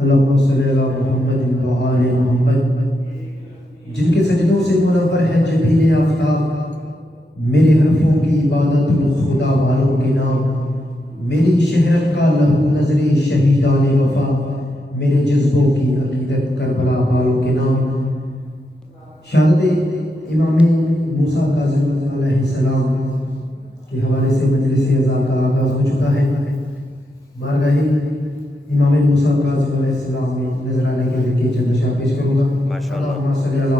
اللہم صلی علی محمد و آل محمد. جن کے سجدوں سے منور ہے جبین آفتاب، میرے حرفوں کی عبادت الخدا والوں کے نام، میری شہرت کا لہو نظر شہیدان وفا، میرے جذبوں کی عقیدت کربلا والوں کے نام. شہادت امام موسیٰ کاظم علیہ السلام کے حوالے سے مجلس عزا کا آغاز ہو چکا ہے. بارگاہ امام موسیٰ کاظم علیہ السلام میں نذرانے کے ذریعے چند اشعار پیش کروں گا. اللہم صلی علی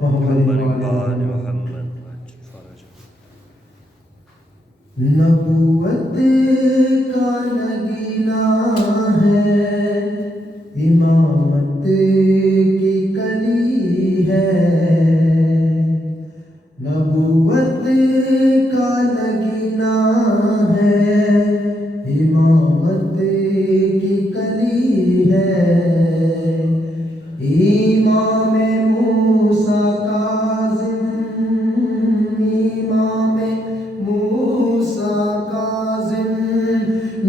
محمد و آل محمد. نبوت کا نگینا ہے، امامت کی کلی ہے. نبوت کا نگینا ہے، امامت کی کلی ہے. امام موسیٰ کاظم، امام موسیٰ کاظم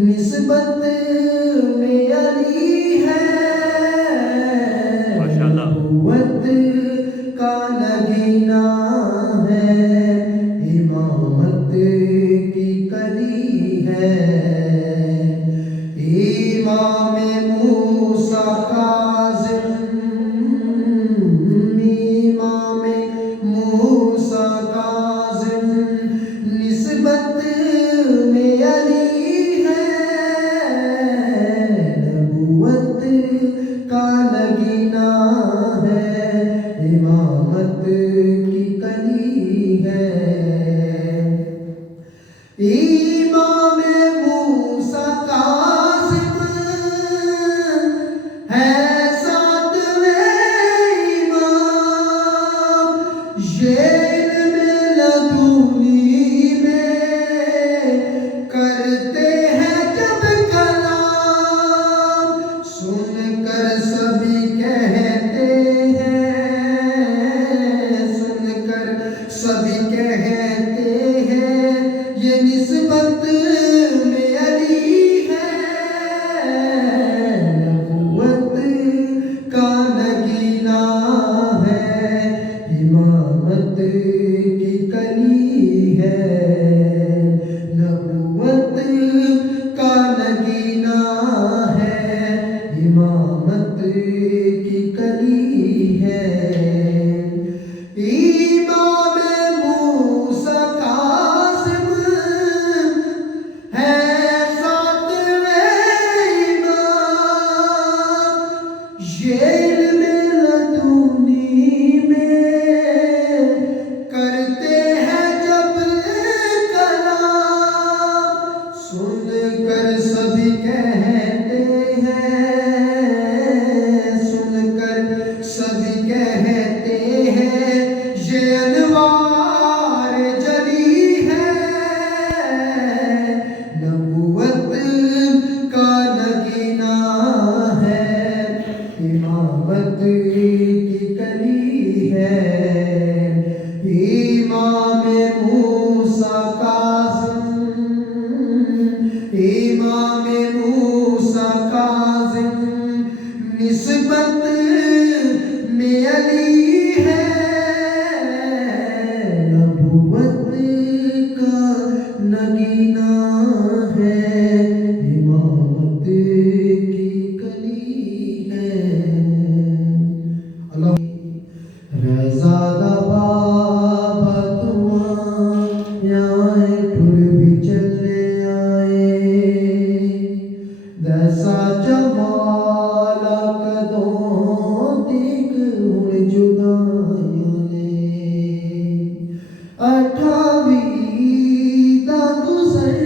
نسبت میں علی ہے. نبوت کا نگینا ہے، امامت کی کلی ہے. امام موسیٰ کاظم، امام موسیٰ کاظم نسبت میں علی ہے. نبوت کا نگینا ہے، امامت کی کلی ہے. امام موسیٰ کاظم ہے ساتویں امام، یہ علم لدنی میں کرتے ہیں جب کلام. سن کر سبھی کہتے ہیں، سن کر سبھی کہتے ہیں یہ نسبت میں علی ہے. نبوت کا نگینا ہے، امامت کی کلی ہے. نبوت کا نگینا ہے، امامت کی کلی ہے. امام موسیٰ کاظم ہے ساتویں امام، یہ علم لدنی میں کرتے ہیں جب کلام. سن کر سبھی کہتے ہیں، سن کر سبھی کہتے ہیں یہ انوار جلی ہے. نبوت کا نگینا ہے، امامت کی کلی ہے. امام موسیٰ کاظم، امام موسیٰ کاظم نسبت میں علی ہے. نبوت کا نگینا ہے، امامت کی کلی ہے. اللہ رضا بابا تمہاں یائے ٹر بھی چلے آئے. دسا جمالا کدوں دیکھ ہن جدائیاں نے. اٹھاویں دا گزر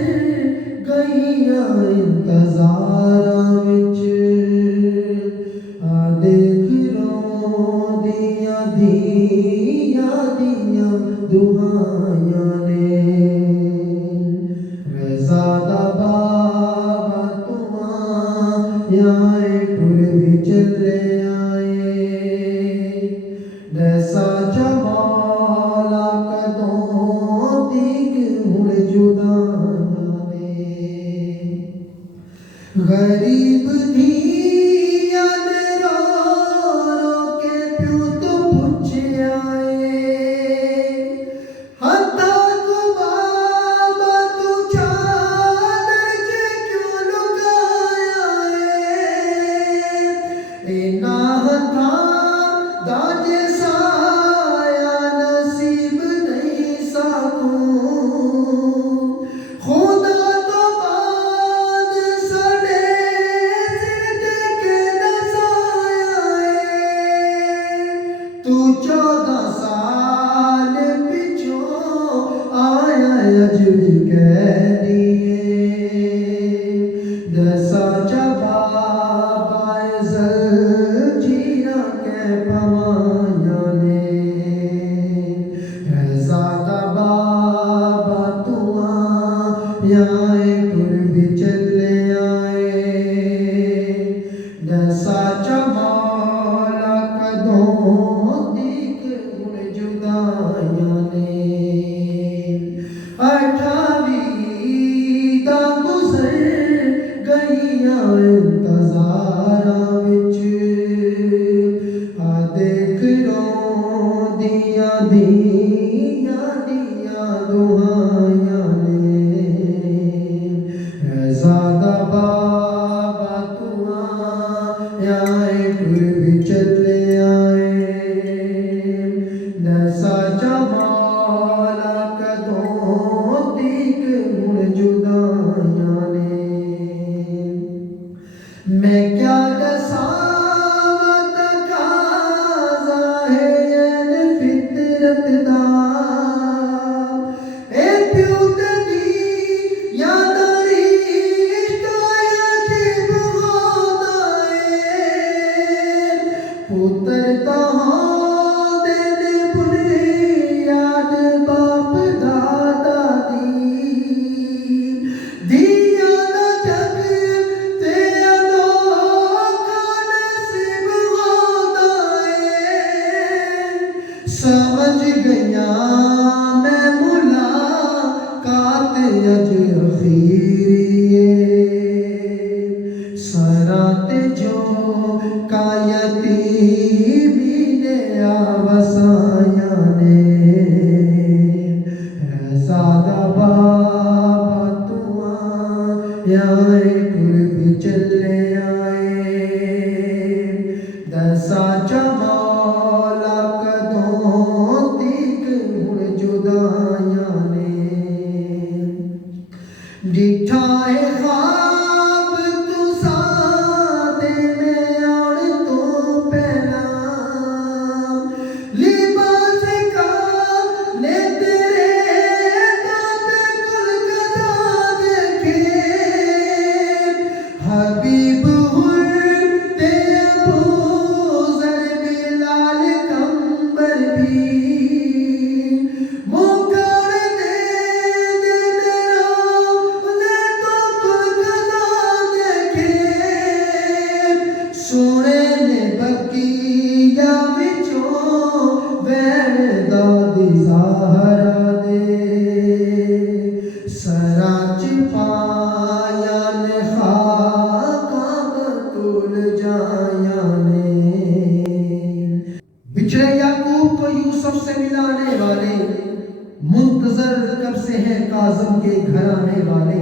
گئیاں انتظاراں وچ. دیکھ روندیاں دھیاں دیاں دعائیاں نے. رضا دا بابا تمہاں یائے ٹر بھی چلے آئے. دسا جمالا کدوں دیکھ ہن جدائیاں نے. غریب دھیاں جیسا جمالا کدوں دیکھ ہن جدائیاں نے اٹھاویں دا گزر گئیاں انتظاراں وچ دیکھ روندیاں دیاں دعائیاں نے رضا بابا تو آئے پھر چلے آئے جیسا جمالا کدوں دیکھ ہن جدائیاں نے میں کیا دساں پتر تہاں دے بنیاد باپ دادا دیاں دا جگ تے انوکھا نصیب ہوندا اے سمجھ گیاں میں ملاقات اج اخیری سراں تے جو کایتی وسائیاں نے رضا بابا تو آئے پھر چلے آئے دسا جمالا کدوں دیکھ ہن جدائیاں نے ڈٹھا ہے خواب تساں دے میں آن تو پہلا لباس کا لے تیرے دادے کل کدا دیکھے حبیب ہر تے ابو ذر بلال کمبر بھی مکر دے میرا لے تو کل کدا دیکھے سونے نے بقیہ وچوں وین دادی زہرا دے سراں چ پایاں نے خاکاں بطول جائیاں نے بچھڑے یعقوب کو یوسف سے ملانے والے منتظر کب سے ہیں کاظم کے گھر آنے والے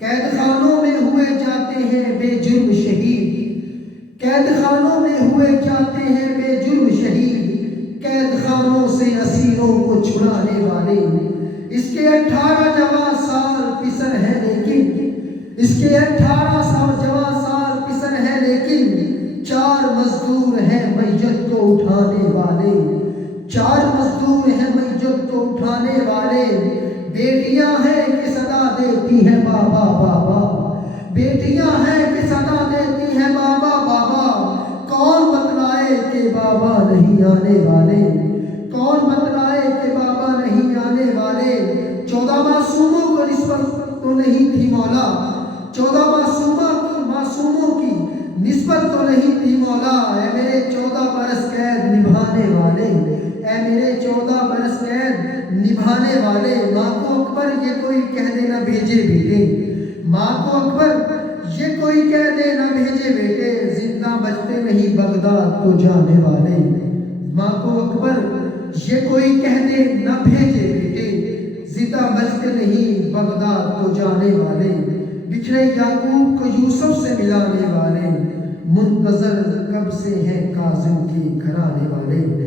قید خانوں میں ہوئے جاتے ہیں بے جرم شہید قید خانوں میں ہوئے جاتے ہیں بے جرم شہید قید خانوں سے اسیروں کو چھڑانے والے اس کے 18 جوان سال پسر ہے لیکن اس کے 18 سال جوان سال پسر ہے لیکن 4 مزدور ہیں میت کو اٹھانے والے 4 مزدور ہیں میت کو اٹھانے والے بیٹیاں ہیں کہ صدا دیتی ہیں بابا بابا بیٹیاں ہیں کہ صدا دیتی ہیں بابا بابا کون بتلائے کہ بابا نہیں آنے والے کون بتلائے کہ بابا نہیں آنے والے 14 معصوموں کو نسبت تو نہیں تھی مولا 14 معصوموں کی نسبت تو نہیں تھی مولا اے میرے 14 برس قید نبھانے والے اے میرے 14 برس قید نبھانے والے ماں کو اکبر یہ کوئی کہہ دے نہ بھیجے بیٹے ماں کو اکبر یہ کوئی کہہ دے نہ بھیجے بیٹے زندہ بچتے نہیں بغداد کو جانے والے ماں کو اکبر یہ کوئی کہہ دے نہ بھیجے بیٹے زندہ بچتے نہیں بغداد کو جانے والے بچھڑے یعقوب کو یوسف سے ملانے والے منتظر کب سے ہیں کاظم کے گھرانے والے